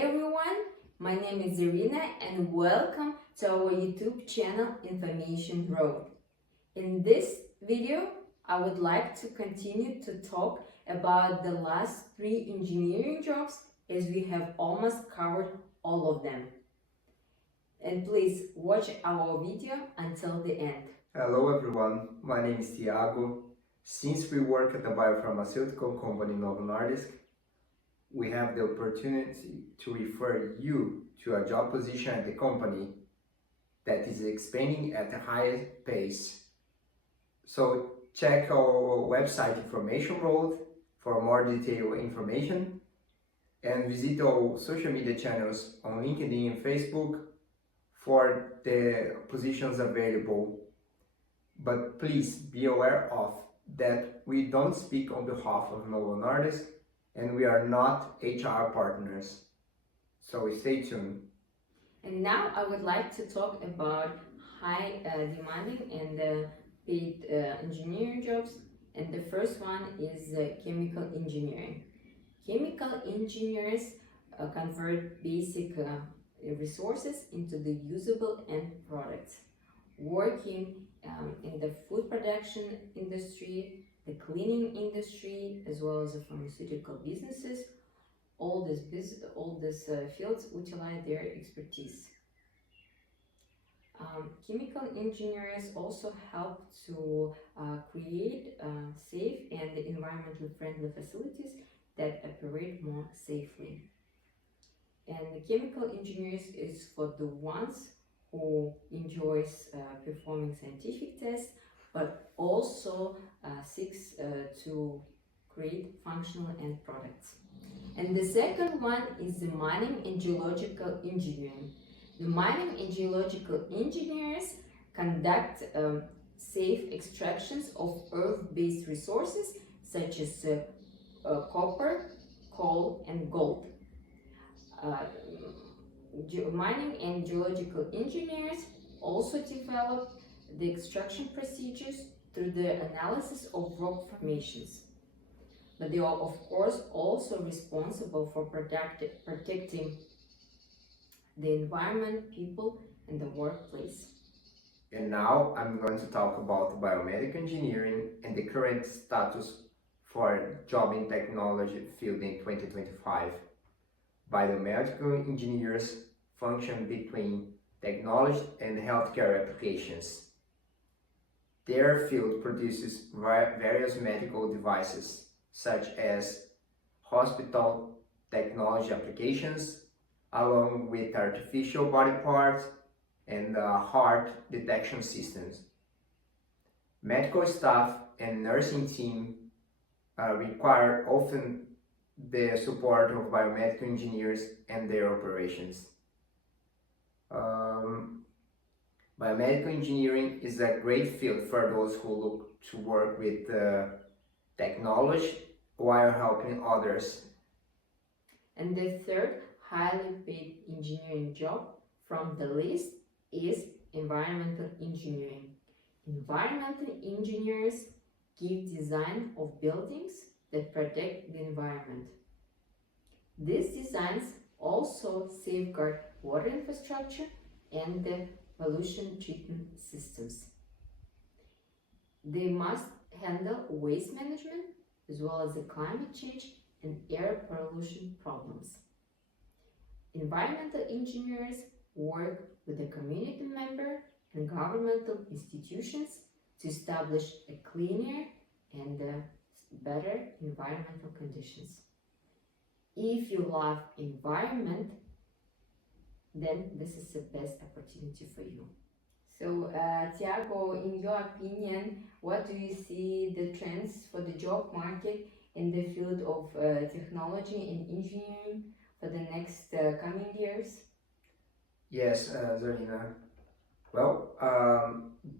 everyone, my name is Irina and welcome to our YouTube channel Information Road. In this video, I would like to continue to talk about the last 3 engineering jobs as we have almost covered all of them. And please watch our video until the end. Hello everyone, my name is Tiago. Since we work at a biopharmaceutical company in Novo Nordisk, we have the opportunity to refer you to a job position at the company that is expanding at a high pace. So check our website Information Road for more detailed information and visit our social media channels on LinkedIn and Facebook for the positions available. But please be aware of that we don't speak on behalf of Novo Nordisk and we are not HR partners. So stay tuned. And now I would like to talk about high demanding and paid engineering jobs. And the first one is chemical engineering. Chemical engineers convert basic resources into the usable end products. Working in the food production industry, the cleaning industry, as well as the pharmaceutical businesses, all these fields utilize their expertise. Chemical engineers also help to create safe and environmentally friendly facilities that operate more safely. And the chemical engineers is for the ones who enjoys performing scientific tests, but also seeks to create functional end products. And the second one is the mining and geological engineering. The mining and geological engineers conduct safe extractions of earth-based resources such as copper, coal, and gold. Mining and geological engineers also develop the extraction procedures through the analysis of rock formations. But they are, of course, also responsible for protecting the environment, people, and the workplace. And now I'm going to talk about biomedical engineering and the current status for job in technology field in 2025. Biomedical engineers function between technology and healthcare applications. Their field produces various medical devices such as hospital technology applications, along with artificial body parts and heart detection systems. Medical staff and nursing team require often the support of biomedical engineers and their operations. Biomedical engineering is a great field for those who look to work with technology while helping others. And the third highly paid engineering job from the list is environmental engineering. Environmental engineers give design of buildings that protect the environment. These designs also safeguard water infrastructure and the pollution treatment systems. They must handle waste management as well as the climate change and air pollution problems. Environmental engineers work with the community member and governmental institutions to establish a cleaner and better environmental conditions. If you love environment, then this is the best opportunity for you. So, Tiago, in your opinion, what do you see the trends for the job market in the field of technology and engineering for the next coming years? Yes, Zarina. Well,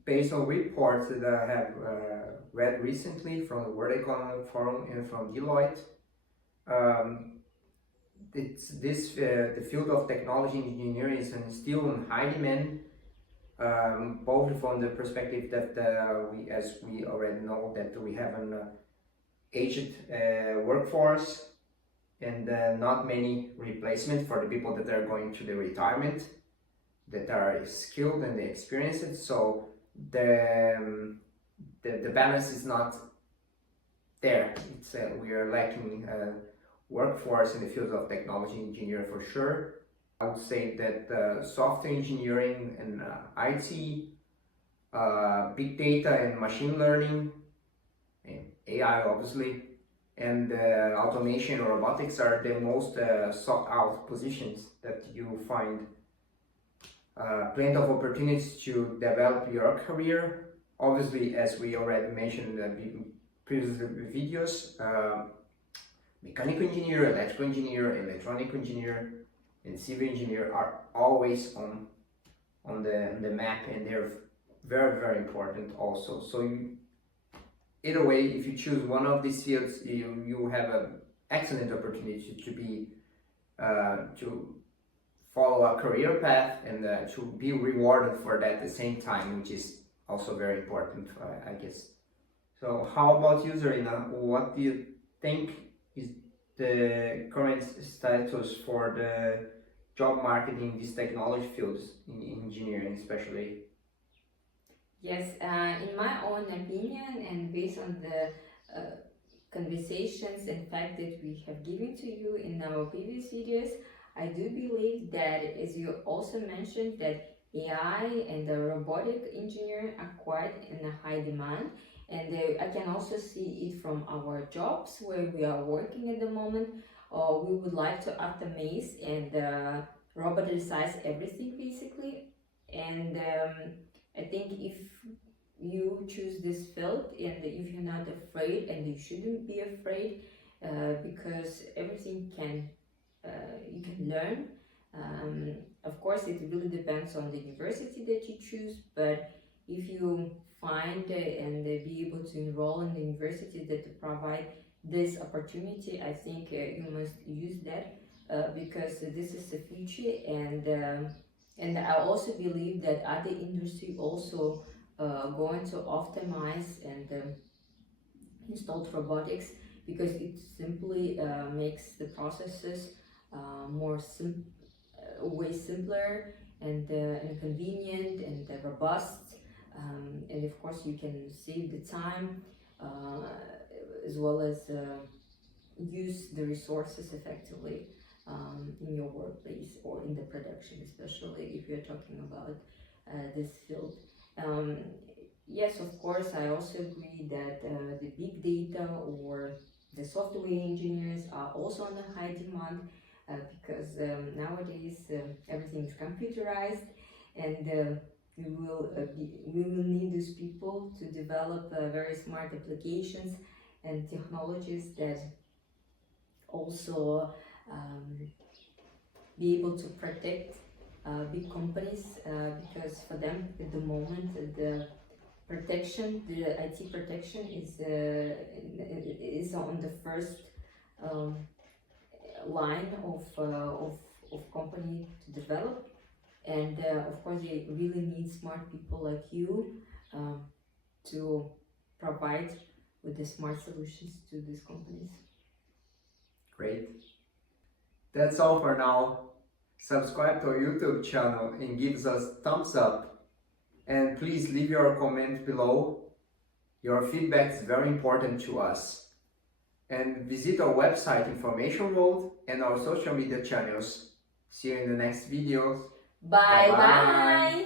based on reports that I have read recently from the World Economic Forum and from Deloitte, the field of technology and engineering is still in high demand, both from the perspective that as we already know, that we have an aged workforce, and not many replacements for the people that are going to the retirement, that are skilled and experienced. So the balance is not there. It's we are lacking workforce in the field of technology engineer for sure. I would say that software engineering and IT, big data and machine learning, and AI obviously, and automation or robotics are the most sought out positions that you find plenty of opportunities to develop your career. Obviously, as we already mentioned in the previous videos, mechanical engineer, electrical engineer, electronic engineer, and civil engineer are always on the map, and they're very important also. So either way, if you choose one of these fields, you have an excellent opportunity to be to follow a career path and to be rewarded for that at the same time, which is also very important, I guess. So how about you, Zarina? What do you think is the current status for the job market in these technology fields, in engineering especially? Yes, in my own opinion, and based on the conversations and fact that we have given to you in our previous videos, I do believe that, as you also mentioned, that AI and the robotic engineer are quite in a high demand. And I can also see it from our jobs where we are working at the moment. We would like to automate and robotize everything basically. And I think if you choose this field and if you're not afraid, and you shouldn't be afraid, because everything can you can learn. Of course, it really depends on the university that you choose, but if you find and be able to enroll in the university that provide this opportunity, I think you must use that, because this is the future. And I also believe that other industry also going to optimize and installed robotics, because it simply makes the processes way simpler and convenient and robust, and of course you can save the time, as well as use the resources effectively in your workplace or in the production, especially if you're talking about this field. Um, yes, of course, I also agree that the big data or the software engineers are also on a high demand, because nowadays everything is computerized, and we will need these people to develop very smart applications and technologies that also be able to protect big companies, because for them at the moment the IT protection is on the first line of company to develop, and of course they really need smart people like you to provide with the smart solutions to these companies. Great. That's all for now. Subscribe to our YouTube channel and give us thumbs up. And please leave your comment below. Your feedback is very important to us. And visit our website Information World and our social media channels. See you in the next videos. Bye bye.